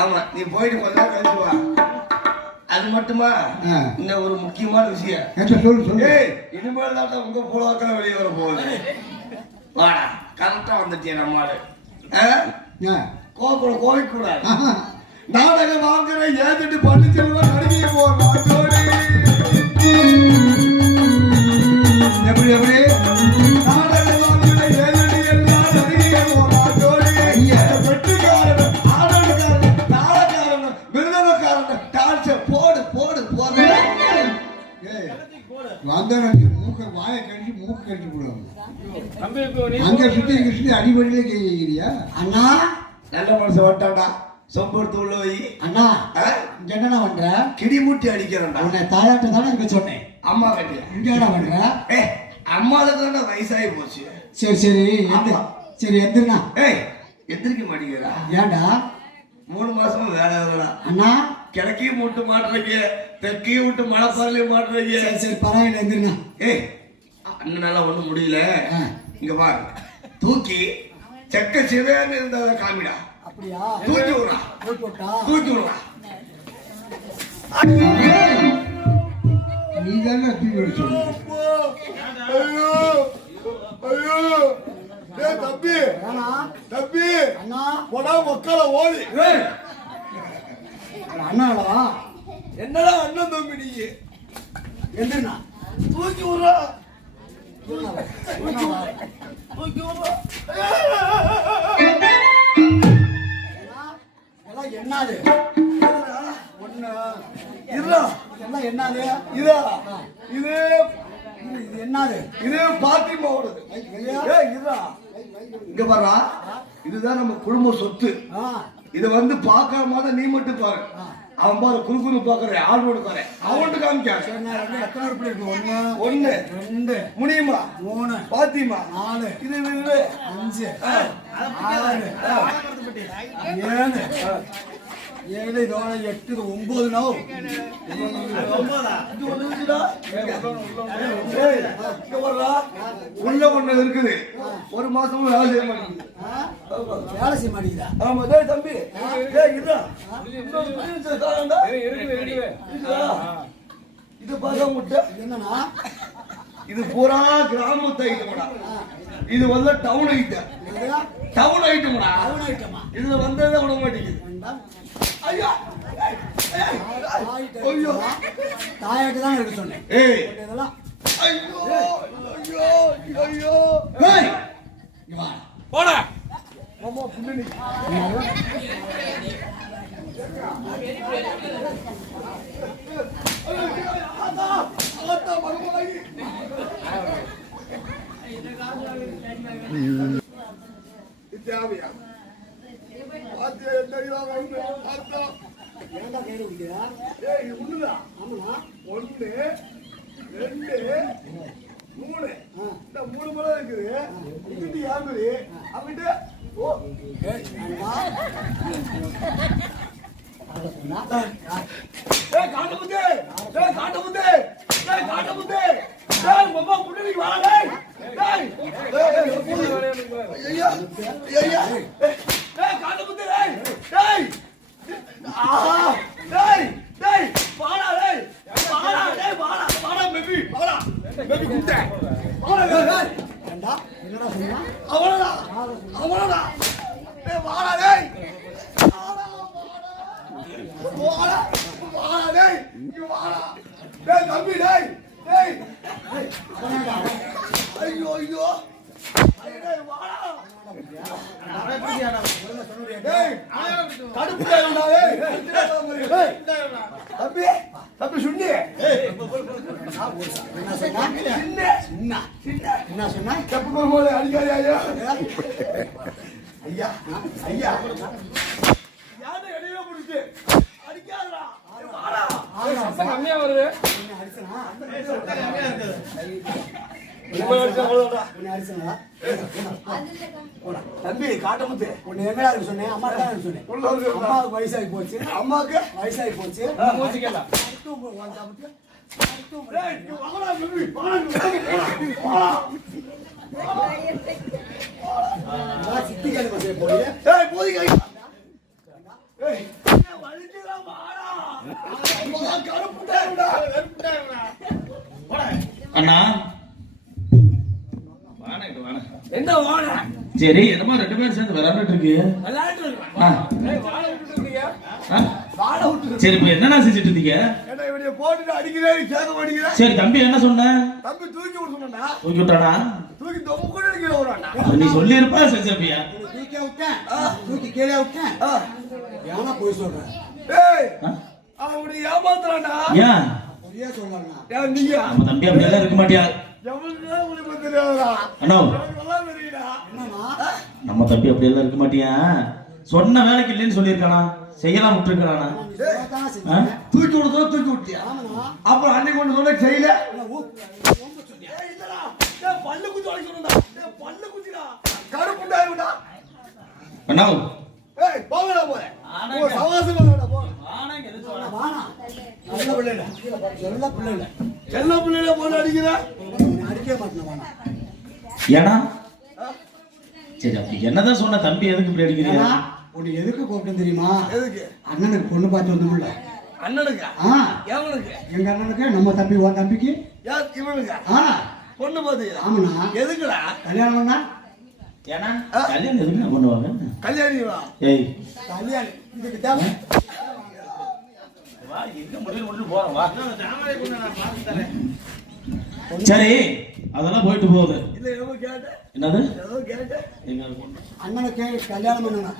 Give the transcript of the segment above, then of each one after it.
ஆமா நீ போயிட்டு அது மட்டுமா. இன்னும் ஒரு முக்கியமான விஷயம். சொல்லு சொல்லு இனிமேல் தான் உங்க வெளியே வர போகுது. வாடா கரெக்டா வந்துட்டிய நம்மாடு. கோகுல கோவிக்க கூடாது. நாடகம் வாங்குற பண்ணி நடிகை ஜோடி எப்படி எப்படி? அங்க சுத்தி இங்க சுத்தி அடிபடியிலே கேட்கிறியா அண்ணா. நல்ல மனுஷன் வட்டான்டா சொம்பெடுத்து உள்ள வை அண்ணா. ஆ? இங்க என்னண்ணா பண்ற? கிடி மூட்டி அடிக்கிறேன்டா. உன்னை தாயாட்ட தானே இருக்க சொன்னேன். அம்மா கட்டியா? இங்க என்ன பண்ற? ஏய் அம்மாவுக்கு தானே வயசாகி போச்சு. சரி சரி. சரி எந்திருண்ணா. ஏய் எந்திரிக்க மாட்டேங்கிறா. ஏன்டா? மூணு மாசமா வேலை வேலை அண்ணா. கிழக்கையும் விட்டு மாட்டுறீங்க தெற்கையும் விட்டு மலைப்பாறையிலையும் மாட்டுறீங்க. சரி சரி பரவாயில்ல எந்திருண்ணா. ஏய் அண்ணனால ஒண்ணும் முடியல. இங்க பாரு. தூக்கி செக்க சிவேன்னு இருந்தத காமிடா. அப்படியா? தூக்கி விடுறா. தூக்கி விடுறா. நீ தானே தூக்கி விட ஐயோ ஐயோ. டேய் தம்பி. தம்பி. அண்ணா. மக்களை ஓடி. அண்ணாடா. என்னடா அண்ணன் தம்பி நீங்க எந்திருண்ணா தூக்கி விடுறா அண்ணா, தூக்கி விடுறா இதெல்லாம் என்னது ஒண்ணு இருடா இதெல்லாம் என்னது இதா இது இது இது என்னது இது பாத்திமாவோடது இருடா இங்க பாருடா இதுதான் நம்ம குடும்ப சொத்து. இத வந்து பார்க்காம நீ மட்டும் பாரு. அவன் பாரு குறுக்குறு பாக்குற ஆள் கொடுக்கறேன் அவன்ட்டு காமிக்க? ஒண்ணு ஒண்ணு. ரெண்டு முனியமா? மூணு பாத்திமா? நாலு இது அஞ்சு ஆ. ஆறு ஏழு. ஏழு எட்டு ஒன்பது? நோ இது உள்ள ஒண்ணு இருக்குது. ஒரு மாசமும் வேலை செய்ய மாட்டேங்குது. வேலை செய்ய மாட்டேங்குதா? ஆமா டேய் தம்பி. டேய். இருக்குதா? இது பாருங்க முட்டை. இது என்னன்னா இது பூரா கிராமத்து ஐட்டம்டா இது வந்து டவுன் ஐட்டம் டவுன் ஐட்டம்டா டவுன் ஐட்டமா இதுல வந்ததே விட மாட்டேங்குது. ஐயா! ஐயோ தாயாட்டு தான் இருக்க சொன்னேன் இதெல்லாம் ஐயோ ஐயோ தேவையா ஏன்டா கையில குடிக்கிறா? ஏய் இது ஆமாண்ணா. ஒண்ணு ரெண்டு மூணு இந்த மூணு பழம் இருக்குது இங்கிட்டு யாருமே அங்கிட்டு ஓ ஏய், ஏய் காண்ட முத்து ஏய் காட்டு முத்து ஏய் காட்டு முத்து ஏய் முன்னாடி வா டேய் டேய் ஏய் ஐயா ஐயா ஏய் காட்டு முத்து டேய் டேய் ஆஹா டேய் டேய் டேய் வாடா டேய் பேபி பாடா பேபி குட்டை வாடா டேய் வேண்டா. என்னடா சொன்னா? டேய் வாடா டேய் வாடா வாடா டேய் இங்க வாடா டேய் தம்பி டேய் டேய் ஐயோ ஐயோ ஐயோ, டேய் வாடா என்ன சொன்னா? தப்பு அடிக்காதே ஐயா ஐயா ஐயா யானை இடையில அடிக்காதடா தம்பி காட்டமுத்து உன்னை எங்கடா இருக்க சொன்னேன்? அம்மா தான் சொன்னேன். அம்மாவுக்கு வயசாகி போச்சு. அம்மாக்கு? வயசாகி போச்சு. மூச்சுக்கலாம் அடுத்து உங்க உன் சாப்பிட்டு டேய் வாடா சரி என்னமோ ரெண்டு பேரும் சேர்ந்து விளையாண்டுட்டு இருக்கு விளையாட்டு இருக்கா சரி இப்ப என்னண்ணா செஞ்சுட்டு இருந்தீங்க? போட்டுட்டு அடிக்கிறேன் கேட்க மாட்டேங்கிறேன் சரி தம்பி என்ன சொன்ன? தம்பி தூக்கி விட சொன்னா தூக்கி விட்டானா? தூக்கி தொம்பு கூட அடிக்கிற நீ சொல்லி இருப்பா செஞ்சிருப்பியா தூக்கி விட்டேன் தூக்கி கீழே விட்டேன் ஏன்னா போய் சொல்றேன் ஏய்? அவன் ஏமாத்துறான்டா. ஏன்? நீங்க நம்ம தம்பி அப்படியெல்லாம் இருக்க மாட்டியா? நம்ம தம்பி அப்படியெல்லாம் இருக்க மாட்டியா? சொன்ன வேலைக்கு இல்லைன்னு சொல்லியிருக்கானா? செய்யலாம் விட்டுருக்கானா தூக்கி விடுறதோ தூக்கி விட்டியா? அப்புறம் அன்னைக்கு ஒன்று சொன்ன செய்யல. என்ன ஊ- ஏய், இல்லடா. ஏய், பல்லு குத்தி உடைக்க சொன்னேன்டா. ஏய், பல்லு குத்திடா. கருப்புண்டாயிருடா. அண்ணா. ஏய், போங்கடா. உங்க சவாசம் வேணாம்டா, போ. வாணா நல்ல பிள்ளைல நல்ல பிள்ளைல செல்ல பிள்ளையில போட்டு அடிக்கிற. உன்னை அடிக்கவே மாட்டேன் ஏன்னா சரி அப்படி என்னதான் சொன்ன தம்பி எதுக்கு இப்படி அடிக்கிறீங்க ஏன்னா உன்னை எதுக்கு கூப்பிட்டேன் தெரியுமா எதுக்கு? அண்ணனுக்கு பொண்ணு பார்த்து வந்தோம்ல அண்ணனுக்கா? ஆ எவனுக்கு? எங்க அண்ணனுக்கு நம்ம தம்பி உன் தம்பிக்கு யார் இவனுக்கா? ஆ பொண்ணு பாத்தீங்களா? ஆமாண்ணா எதுக்குடா? கல்யாணம் பண்ணா ஏன்னா கல்யாணம் எதுக்கு பண்ணுவாங்க கல்யாணிவா? ஏய் கல்யாணம் இதுக்கு தேவை வா எங்க முடிவு முடிவு போறோம் வா சரி அதெல்லாம் போயிட்டு போகுது. இல்ல, ஏதோ கேட்டேன். என்னது? அண்ணனுக்கு கல்யாணம் பண்ணணும்.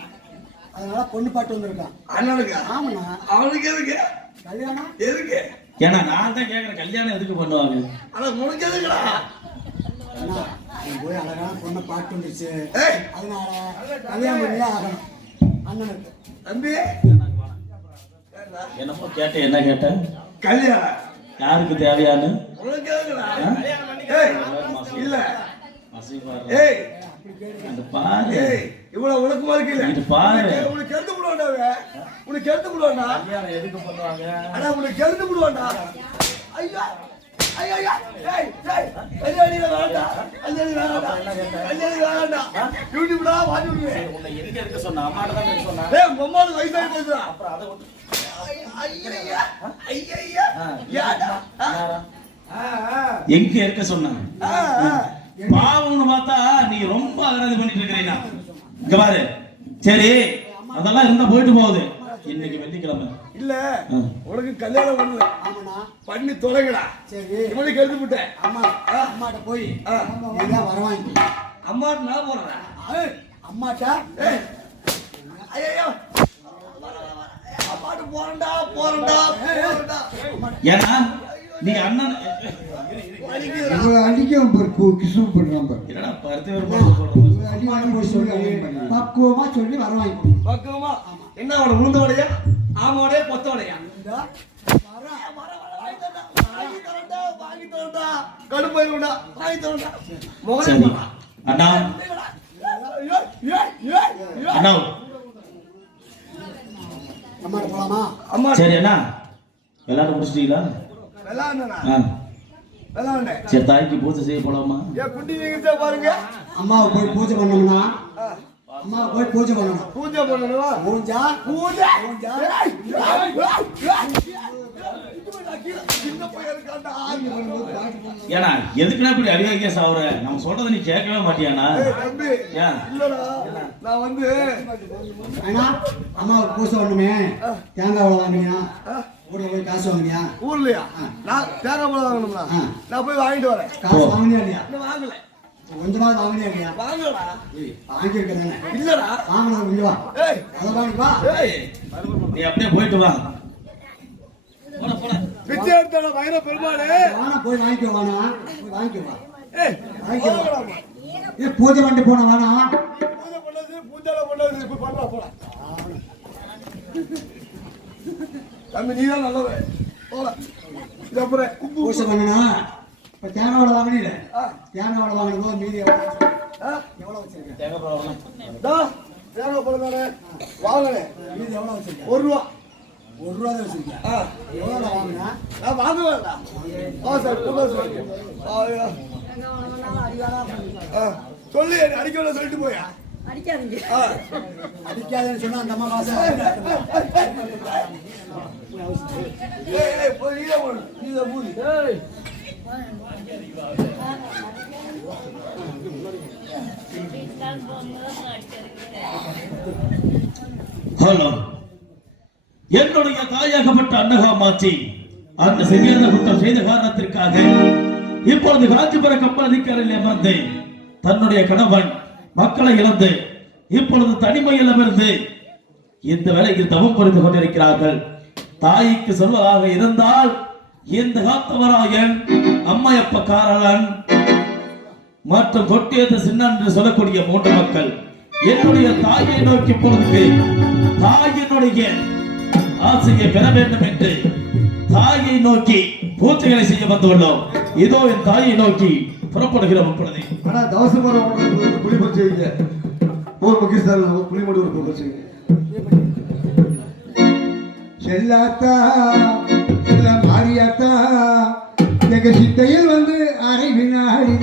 அதனால பொண்ணு பாட்டு வந்திருக்கான். அண்ணனுக்கா? ஆமாண்ணா. அவனுக்கு எதுக்கு? கல்யாணம்? எதுக்கு? ஏன்னா நான் தான் கேக்குறேன் கல்யாணம் எதுக்கு பண்ணுவாங்க? ஆனா உனக்கு எதுக்குடா? போய் அழகான பொண்ணை பாட்டு வந்துருச்சு. ஏய், அதனால கல்யாணம் பண்ணியே ஆகணும். அண்ணனுக்கு. தம்பி! என்னமோ கேட்டேன் என்ன கேட்டேன்? கல்யாணம். யாருக்கு தேவையான்னு இல்ல. ஏய். அந்த பாரு. இவ்வளவு விளக்கமா இருக்கு இல்ல? இது பாரு. உனக்கு எடுத்து விடுவாண்டா உனக்கு எடுத்து விடுவாண்டா கல்யாணம் எதுக்கு பண்ணுவாங்க? உனக்கு எடுத்து விடுவாண்டா ஐயா ஐயா ஏய் ஏய். கல்யாணி வேண்டாம் கல்யாணி வேண்டாம் கல்யாணி வேண்டாம் யூடியூப்டா வாங்கி விடுவேன். உன்னை எதுக்கு எடுக்க சொன்ன? அம்மாட்ட தான் சொன்னா? ஏய் அம்மாவுக்கு வயசாகி போச்சுடா அப்புறம் அதை எங்க இருக்க சொன்னாங்க? பாவம்னு பார்த்தா நீ ரொம்ப அகராதி பண்ணிட்டு இருக்கிறீனா. இங்க பாரு. சரி அதெல்லாம் இருந்தா போயிட்டு போகுது. இன்னைக்கு வெள்ளிக்கிழமை. இல்ல. உனக்கு கல்யாணம் பண்ணல பண்ணி தொலைங்கடா. சரி. இவனுக்கு எடுத்து விட்டேன் அம்மா அம்மாட்ட போய் வரவாங்கி அம்மா நான் போடுறேன். ஏய் அம்மாட்டா? ஏய். ஐயோ போறேன்டா போறேன்டா ஏன்னா நீ அண்ணன் வலிக்குதுடா. உங்களை அடிக்க ஒரு கு- கிசு பண்றான் பக்குவமா சொல்லி கொடு. பக்குவமா? என்ன அவன உளுந்த வடையா ஆமாடையா பொத்த வடையா இந்தா, வாங்கி தரண்டா கடுப்பாயிருண்டா வாங்கி தரண்டா முகரே சரி போடா. அண்ணா ஏய், ஏய், ஏய், ஏய். அண்ணா அம்மாட்ட போலாமா? அம்மா. சரி அண்ணா. விளையாட முடிச்சிட்டீங்களா சரி தாய்க்கு பூஜை செய்ய போலாமா? ஏன் குட்டி நீங்க பாருங்க. அம்மாவை போய் பூஜை பண்ணோம்னா ஆ, அம்மாவை போய் பூஜை பண்ணணும். பூஜை பண்ணணுமா? பூஜா? பூஜை? ஏய், ஏய், ஏய், ஏய். இதுவா கீழே சின்ன பையன் இருக்கான்டா ஏன்னா எதுக்குன்னா இப்படி அடிவாக்கிய சாவுற நம்ம சொல்றதை நீ கேட்கவே மாட்டியாண்ணா? ஏய், தம்பி ஏன் இல்லடா நான் வந்து ஏன்னா அம்மாவுக்கு பூஜை பண்ணணுமே தேங்காய் வளை வாங்கினியா? ஊர்ல போய் காசு வாங்கினியா? ஊர்லயா? நான் தேங்காய் பழம் வாங்கணும்னா. நான் போய் வாங்கிட்டு வரேன். காசு வாங்கினியா இல்லையா? வாங்கல. கொஞ்சமாவது வாங்கினியா இல்லையா? வாங்கலடா. வாங்கியிருக்கிறேன் இல்லடா. வாங்கினா கொஞ்சம் வா. ஏய். அதை வாங்கிப்பா ஏய். நீ அப்படியே போயிட்டு வா. பிச்சை எடுத்தாடா வயிற பெருமாளே. வானா போய் வாங்கிக்கோ வானா போய் வாங்கிக்கோ வா. ஏய் வாங்கிக்கோ. ஏ பூஜை பண்ணிட்டு போன வானா பூஜை பண்ணது பூஜைல பண்ணது இப்ப பண்ணா போடா. தம்பி நீ தான் நல்லவன். போடா. இது அப்புறம் பூஜை பண்ணனா? இப்போ தேங்காய் வளை வாங்கினீல? ஆ. தேங்காய் வளை வாங்கின போது மீதி எவ்வளோ ஆ? எவ்வளோ வச்சிருக்கேன் தேங்காய் பழம் தேங்காய் பழம் தானே. வாங்கினேன். மீதி எவ்வளோ வச்சிருக்கேன் ஒரு ரூபா. ஒரு ரூபா தான் வச்சிருக்கேன் எவ்வளோ வாங்கினா? நான் வாங்குவேன்டா ஆ சார் சொல்லுங்க சார். சொல்லு என்னை அடிக்க வேணாம் சொல்லிட்டு போயா? அடிக்காதீங்க. அடிக்காதேன்னு சொன்னா அந்த அம்மா வாசம். ஹலோ. என்னுடைய தாயாகப்பட்ட அன்னகாமாட்சி அந்த சரியான குற்றம் செய்த காரணத்திற்காக இப்பொழுது காஞ்சிபுர கப்பல் அதிகாரியில் அமர்ந்து தன்னுடைய கணவன் மக்களை இழந்து இப்பொழுது தனிமையில் அமர்ந்து இந்த வேலைக்கு தவம் புரிந்து கொண்டிருக்கிறார்கள். தாய்க்கு சொல்வதாக இருந்தால் இந்த காத்தவராயன் அம்மையப்ப காரலன் மற்றும் கொட்டியது சின்ன என்று சொல்லக்கூடிய மூன்று மக்கள் என்னுடைய தாயை நோக்கி பொழுது தாயினுடைய ஆசையை பெற வேண்டும் என்று தாயை நோக்கி பூஜைகளை செய்ய வந்துள்ளோம். இதோ என் தாயை நோக்கி புறப்படுகிறோம் இப்பொழுது. ஆனா தவசம் மரம் ஒன்று புளி பறிச்சு வைங்க. ஊர் முக்கியஸ்தான் புளி மட்டும் ஒரு பறிச்சு வைங்க. செல்லாத்தா மாரியாத்தா எங்க சித்தையில் வந்து அரை வினாடி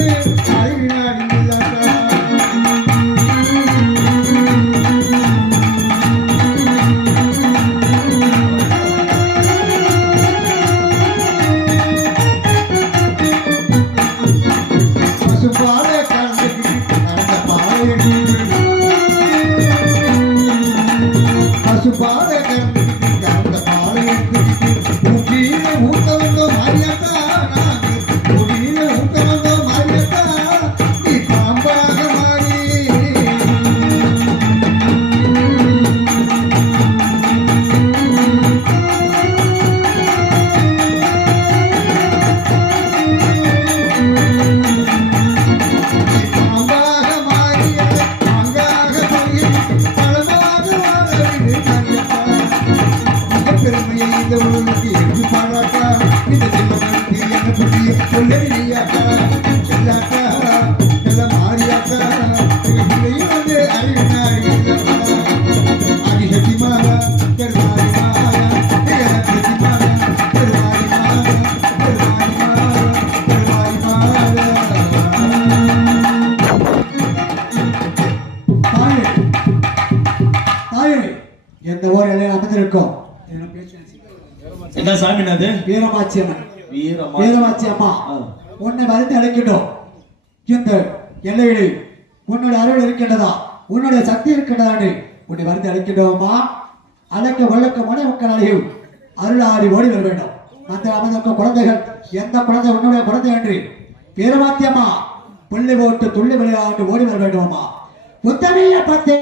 சீதையை வந்து எந்த ஊர் எல்லையில் அமர்ந்திருக்கோம் என்ன சாமி அது வீரமாச்சி அம்மா வீரமா வீரமாச்சி அம்மா. உன்னை வருத்தி அழைக்கின்றோம். இந்த எல்லைகளில் உன்னுடைய அருள் இருக்கின்றதா? உன்னுடைய சக்தி இருக்கின்றதா என்று உன்னை வருத்தி அழைக்கின்றோம்மா. அழைக்க வழக்க மனை மக்களாலையும் அருள் ஆடி ஓடி வர வேண்டும். அந்த அமர்ந்திருக்கும் குழந்தைகள் எந்த குழந்தை உன்னுடைய குழந்தை என்று? வீரமாத்தியம்மா புள்ளி போட்டு துள்ளி விளையாண்டு ஓடி வர வேண்டுமா உத்தமைய பத்தே